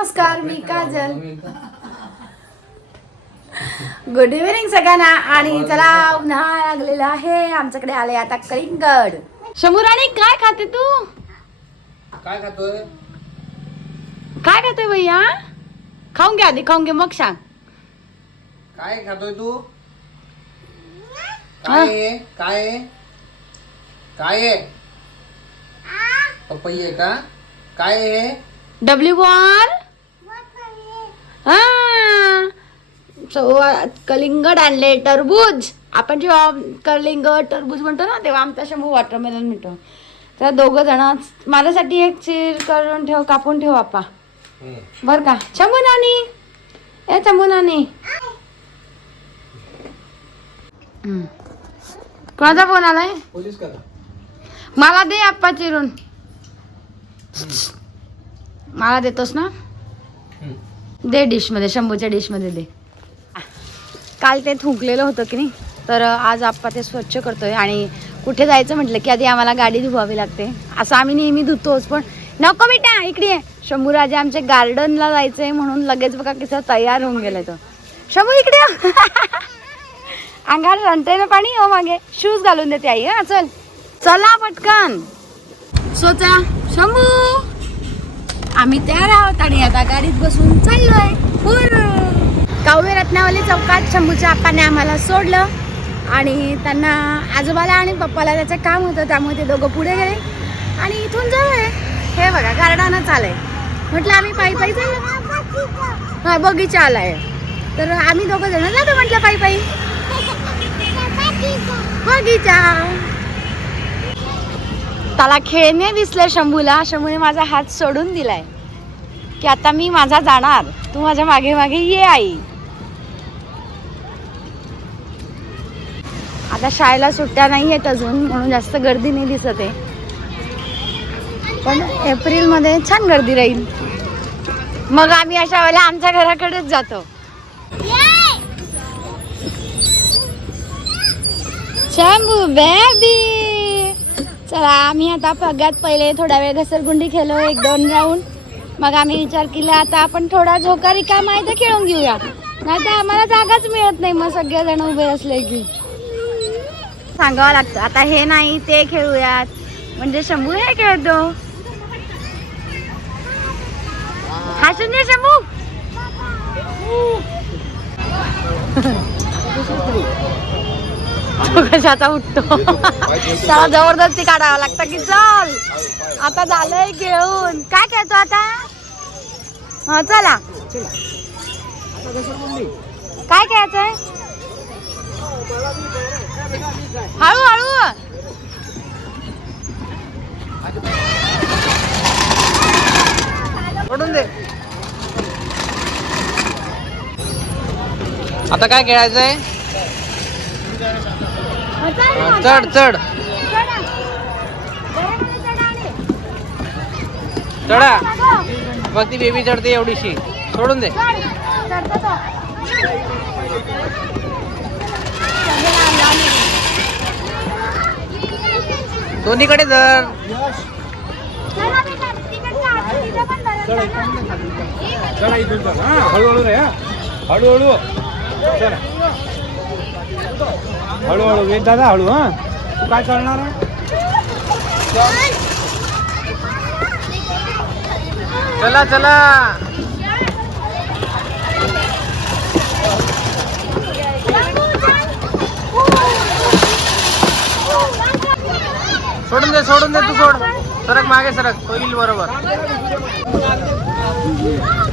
नमस्कार मी Kajal. Good evening सगळ्यांना. आणि चला उन्हाळा लागलेला आहे. आमच्याकडे आले आता कलिंगड. शंभूराणी काय खाते तू? काय खातोय काय खाते भैया? खाऊन घ्या आधी खाऊन घे मग सांग. काय खातोय तू? काय आहे? काय आहे? काय आहे? पपई आहे का? काय आहे? W ball. हा. So, कलिंगड आणले टरबूज. आपण जेव्हा कलिंगड टरबूज म्हणतो ना तेव्हा आमचा शंभू वॉटरमेलन म्हणतो तर दोघं जण माझ्यासाठी एक चीर करून ठेव कापून ठेव आपा. बर का? शंभू नानी ए शंभू नानी. कोणाचा फोन आलाय? मला दे आप्पा चिरून. मला देतोस ना? दे डिशमध्ये शंभूच्या डिशमध्ये दे. काल ते थुंकलेलं होतं की नाही तर आज आप्पा ते स्वच्छ करतोय आणि कुठे जायचं म्हटलं की आधी आम्हाला गाडी धुवावी लागते. असं आम्ही नेहमी धुतोच पण नको बेटा इकडे आहे शंभू राजे आमच्या गार्डनला जायचंय म्हणून लगेच बघा कसं तयार होऊन गेलाय तो शंभू इकडे ये. अंगावर रंटे ना पाणी? हो मागे. शूज घालून देते आई हा चल. चला पटकन. सोचा शंभू! आम्ही तयार आहोत आणि आता गाडीत बसून चाललोय. काव्य रत्नावली चौकात शंभूच्या आप्पाने आम्हाला सोडलं आणि त्यांना आजोबाला आणि पप्पाला त्याचं काम होतं त्यामुळे ते दोघं पुढे गेले. आणि इथून जवळ आहे. हे बघा गार्डनच आलंय. म्हटलं आम्ही पायी पायी चाललो हा बगीचा आलाय. तर आम्ही दोघं जण जातो म्हटलं पायी पायी. बगीचा. त्याला खेळणे दिसले शंभूला. शंभूने माझा हात सोडून दिलाय. की आता मी माझा जाणार. तू माझ्या मागे मागे ये आई. आता शाळेला सुट्ट्या नाही आहेत अजून म्हणून जास्त गर्दी नाही दिसत आहे. पण एप्रिलमध्ये छान गर्दी राहील. मग आम्ही अशा वेळेला आमच्या घराकडेच जातो. शंभू बेबी चला आम्ही आता सगळ्यात पहिले थोडा वेळ घसरगुंडी खेळलो एक दोन राऊंड मग आम्ही विचार केला आता आपण थोडा झोका रिकामा आहे तर खेळून घेऊया. नाही तर आम्हाला जागाच मिळत नाही मग सगळेजण उभे असले की. सांगावं लागतं. आता हे नाही ते खेळूयात. म्हणजे शंभू हे खेळतो. हसून दे शंभू. तो कशाचा उठतो? त्याला जबरदस्ती काढावं लागतं की चल. आता झालंय खेळून. काय खेळतो आता? हा चला. काय खेळायचंय? हळू हळू पडून दे. आता काय खेळायचंय? हा, चढ चढ चढा. मग ती बेबी चढते एवढीशी सोडून दे. दोन्हीकडे जर. हळूहळू रे. हळूहळू. हळूहळू वेग दादा हळू हा. तू काय करणार चला चला. सोडून दे सोडून दे तू सोड. सरक मागे सरक. तो येईल बरोबर.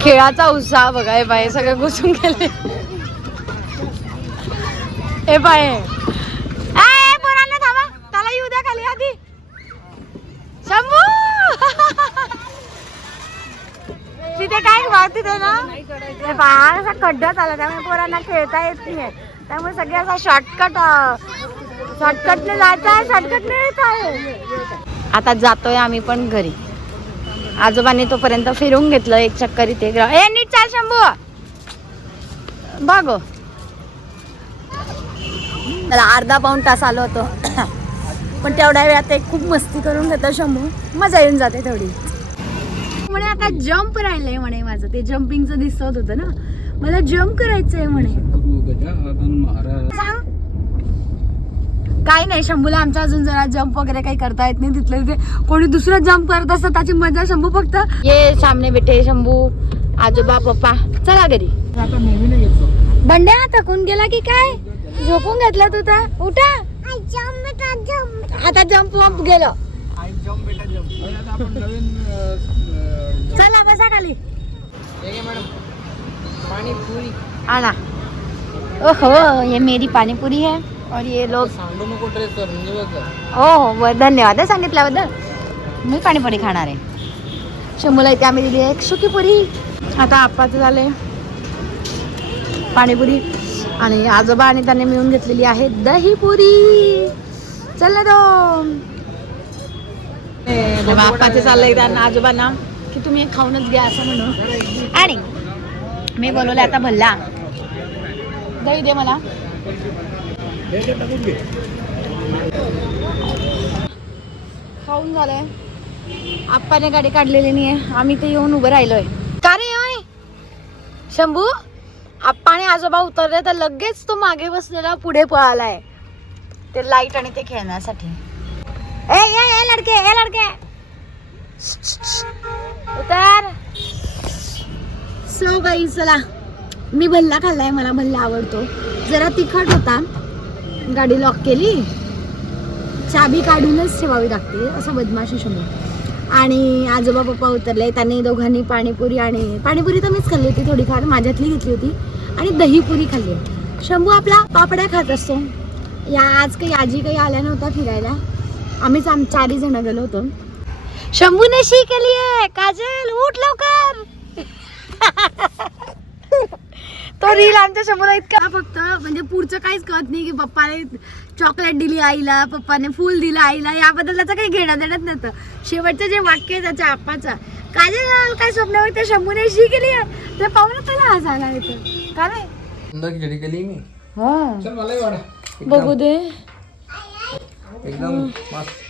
खेळाचा उत्साह बघा हे बाय सगळे घुसून गेले. हे बाय ए, पोरांनो थांबा त्याला येऊ द्या खाली आधी शंभू तिथे काय ना असा खड्ड्यात आला त्यामुळे पोरांना खेळता येत नाही. त्यामुळे सगळे असा शॉर्टकट शॉर्टकटने जायचं आहे शॉर्टकटने येत आहे. आता जातोय आम्ही पण घरी. आजोबांनी तोपर्यंत फिरून घेतलं एक चक्कर इथे. ए नीट चाल शंभू. बघ. त्याला अर्धा पाऊण तास आलो होतो. पण तेवढ्या वेळात एक खूप मस्ती करून घेतो शंभू. मजा येऊन जाते थोडी म्हणे आता जम्प राहिलंय म्हणे माझं. ते जम्पिंगचं दिसत होतं ना. मला जम्प करायचंय म्हणे. सांग. काही नाही शंभूला आमचा अजून जरा जम्प वगैरे काही करता येत नाही तिथलं. तिथे कोणी दुसरं जम्प करत असतं त्याची मजा शंभू फक्त. ये सामने बेटे शंभू. आजोबा पप्पा. चला घरी. बंड्या थकून गेला की काय? झोपून घेतला तू तर. उठा. आता जम्प वम्प गेलो. आता आपण नवीन चला बसा खाली. मॅडम. पाणीपुरी आना ओहो ये मेरी पानीपुरी है और ये लोग सांगू नको ड्रेस कर बघ हो हो धन्यवाद हं सांगितल्याबद्दल. मी पाणीपुरी खाणार आहे. शंभूला इथे आम्ही दिली आहे एक सुकी पुरी. आता आप्पाचं झालंय पाणीपुरी आणि आजोबा आणि त्याने मिळून घेतलेली आहे दही पुरी. चल ना तो आप्पाचे चाललंय त्यांना आजोबांना. की तुम्ही हे खाऊनच घ्या असं म्हणून. आणि मी बोलवले आता भल्ला. दही दे मला. खाऊन झालंय. आप्पाने गाडी काढलेली नाही आहे आम्ही ते येऊन उभं राहिलोय. का रे शंभू आप्पा आणि आजोबा उतरले तर लगेच तो मागे बसलेला पुढे पळालाय. ते लाइट आणि ते खेळण्यासाठी. ए ए ए लडके ए लडके. उतर. सो गाई चला. मी भल्ला खाल्लाय मला भल्ला आवडतो. जरा तिखट होता. गाडी लॉक केली. चाबी काढूनच ठेवावी लागते असं बदमाशी शंभर आणि आजोबा पप्पा उतरले त्यांनी दोघांनी पाणीपुरी आणि पाणीपुरी तर मीच खाल्ली होती थोडीफार माझ्यातली घेतली होती. आणि दहीपुरी खाल्ली. शंभू आपला पापड्या खात असतो. या आज काही आजी काही आल्या नव्हत्या फिरायला. आम्हीच आम चारही जण गेलो होतो. शंभूने शी केली आहे. काजल उठ लवकर. तो रील आमच्या शंभूला इतका फक्त म्हणजे पुढचं काहीच कळत नाही की पप्पाने चॉकलेट दिली आईला पप्पाने फुल दिलं आईला याबद्दल त्याचं काही घेणं देण्यात नव्हतं. शेवटचं जे वाक्य आहे त्याच्या आप्पाचं. काय झालं काय स्वप्नावर त्या शंभूने शी केली आहे. ते पाहून त्याला आज आला येतं का नाही? खिचडी केली मी. हा. बघू दे. एकदम मस्त.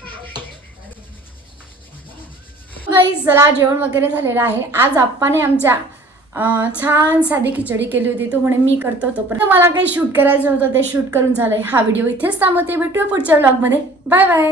गाईज जरा जेवण वगैरे झालेलं आहे. आज आप्पाने आमच्या छान साधी खिचडी केली होती. तो म्हणे मी करतो तो पण मला काही शूट करायचं होतं ते शूट करून झालंय. हा व्हिडिओ इथेच थांबवते. भेटूया पुढच्या ब्लॉगमध्ये बाय बाय